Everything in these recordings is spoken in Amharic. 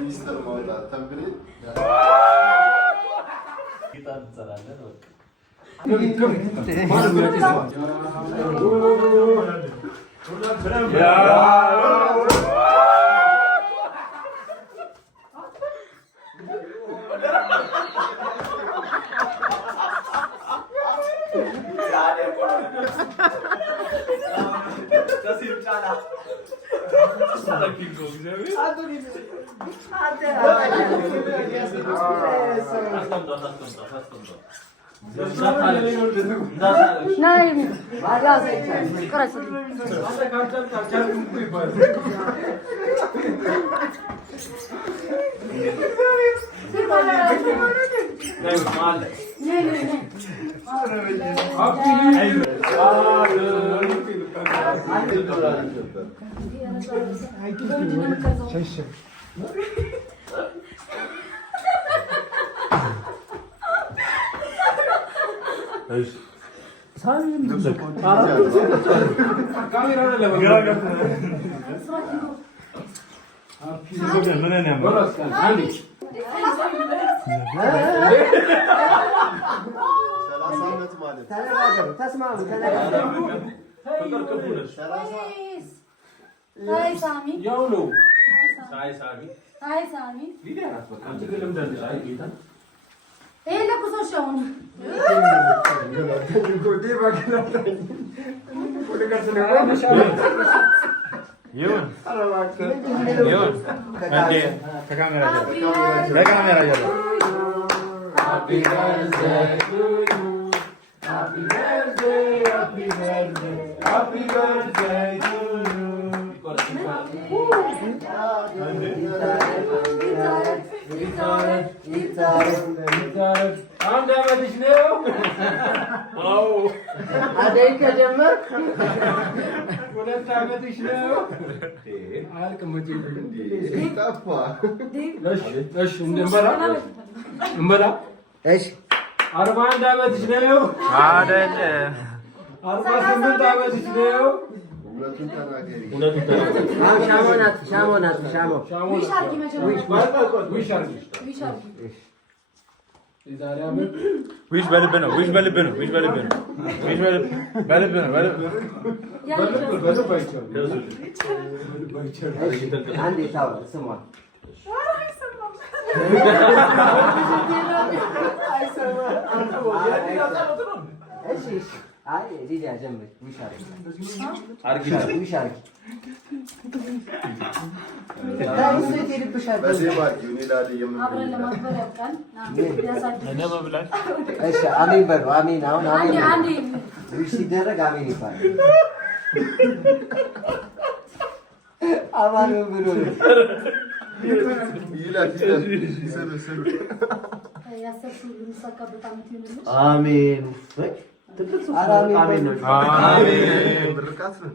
ሚስተር ማውጣት ተምብሬ ጌታን ትሰራለህ ነው Wish balibeno, wish balibeno, wish balibeno, wish balibeno, balibeno. Andi tahu semua. Ay, dia jambe, wish arki. Wish arki. በዚህ ባክ ዩኒላል አብረን ለማክበር ያብቃን። እኔ መብላት እሺ፣ አሜን በሉ። አሜን። አሁን አሜን አንዴ ዊሽ ሲደረግ አሜን ይባላል። አማን ብሎ ይላል ይሰበሰብ ያሰብሽው የሚሳካበት ዓመት ይሁንልሽ። አሜን። አሜን ነው። አሜን ብርቃት ነው።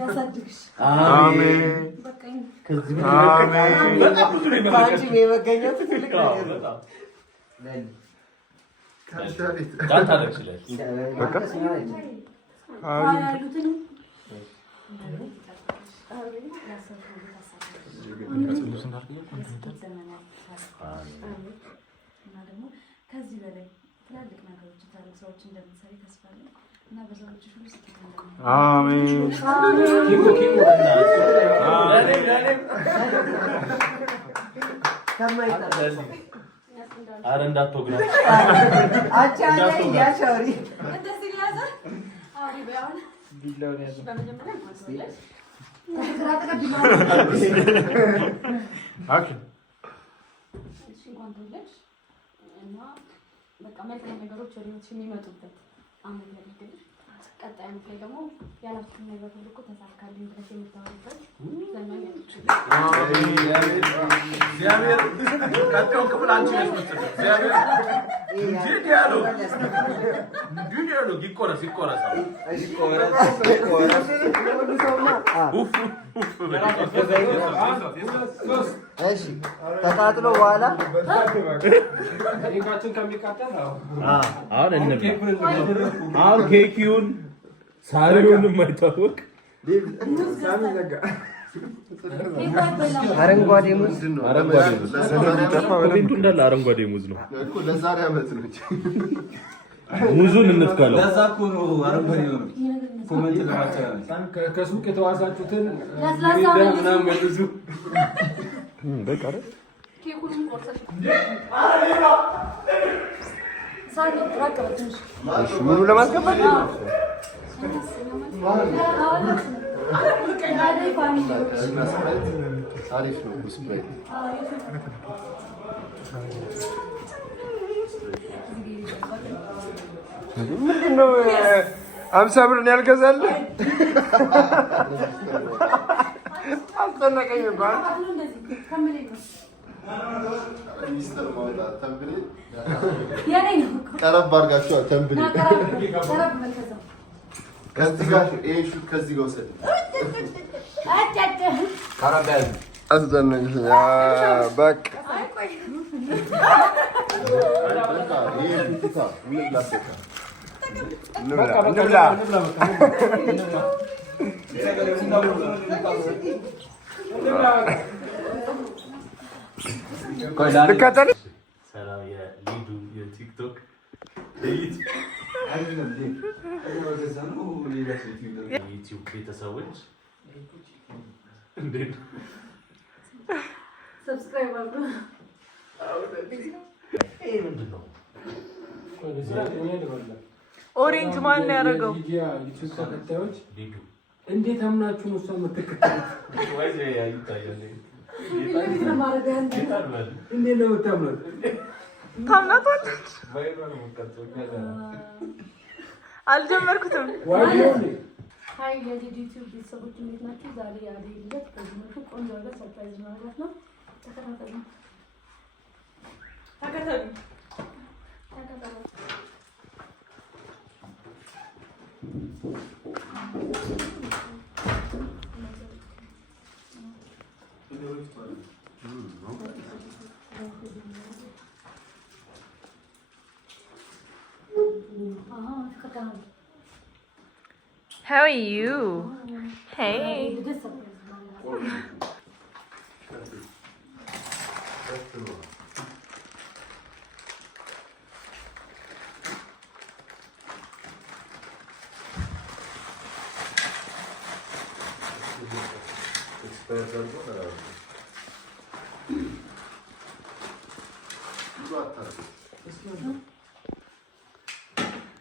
ያሳድግሽ። አሜን። በቃኝ። ከዚህ አሜን። ባንቺ የመገኘት ትልቅ ነገር ነው። ካንታሪት ታታለክሽለሽ በቃ ያሉትን ከዚህ በላይ ትላልቅ ነገሮች ታሪክ ሰዎች እንደምትሰሪ ተስፋ አለኝ እና በዛዎች ሁሉ ስኬት አሜን። አረ እንዳትወግራ አቻለ ያሻሪ እንደዚህ ያዘ አውሪ በያው ቢላውን ያዘ በመጀመሪያ ማስለሽ አክሽን እሺ እንኳን ተወለድሽ እና በቃ መልካም ነገሮች ወደ ህይወትሽ የሚመጡበት አመት ያድርግልሽ። ቀጣይ አመት ላይ ደግሞ ያላችሁን ነገር ሁሉ እኮ ተሳካልኝ ብለሽ የምታወሪበት ዘመን ያድርግልሽ። እግዚአብሔር ቀጣዩን ክፍል አንቺ ነሽ መስጠት እግዚአብሔር ዲያሎግ ይቆረስ እሺ ተቃጥሎ በኋላ አሁን ኬኪውን ሳሪውን የማይታወቅ አረንጓዴ ሙዝ ኮሜንቱ እንዳለ አረንጓዴ ሙዝ ነው እኮ ለዛሬ ዓመት ነው። ሙዙን እንትካለው ለዛ እኮ ነው አረንጓዴ ነው። ኮሜንት ለማቻለ ከሱቅ የተዋሳችሁትን ምናምን መልሱ። በቃ አይደል ኬኩንም ቆርሰሽ ምኑ ለማስገባት አሪፍ ነው ስፕራይት። ምንድን ነው 50 ብር ነው ያልገዛልህ? አስጨነቀኝ እኮ ሚስተር ማውጣት ተንብሌ ቀረብ አድርጋችኋል። ተንብሌ ከዚህ ጋር ይሄን ሹት ከዚህ ጋር ወሰድ አስጨነቅሽ። በቃ እንብላ። ልከተል ሰላም የሊዱ የቲክቶክ ዩቲዩብ ቤተሰቦች እንዴት ሰብስክራይብ አድርጉ። ይሄ ምንድን ነው? ኦሬንጅ ማን ነው ያደረገው? ዩቲዩብ ተከታዮች ሊዱ እንዴት አምናችሁ ነው እሷ የምትከተሉት? ወይ ይታያል። እንዴት ነው የምታምኑት? ታምናቷለች? አልጀመርኩትም። ሀይ የሊዱ ዩቲዩብ ቤተሰቦች እንዴት ናችሁ? ዛሬ የአደይ ልደት በዚህ መልኩ ቆንጆ ነገር ሰርፕራይዝ ማድረግ ነው። ተከታተሉ ተከታተሉ። How are you? Hey.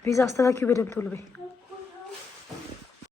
ቤዛ አስተካኪው በደንብ ቶሎ በይ።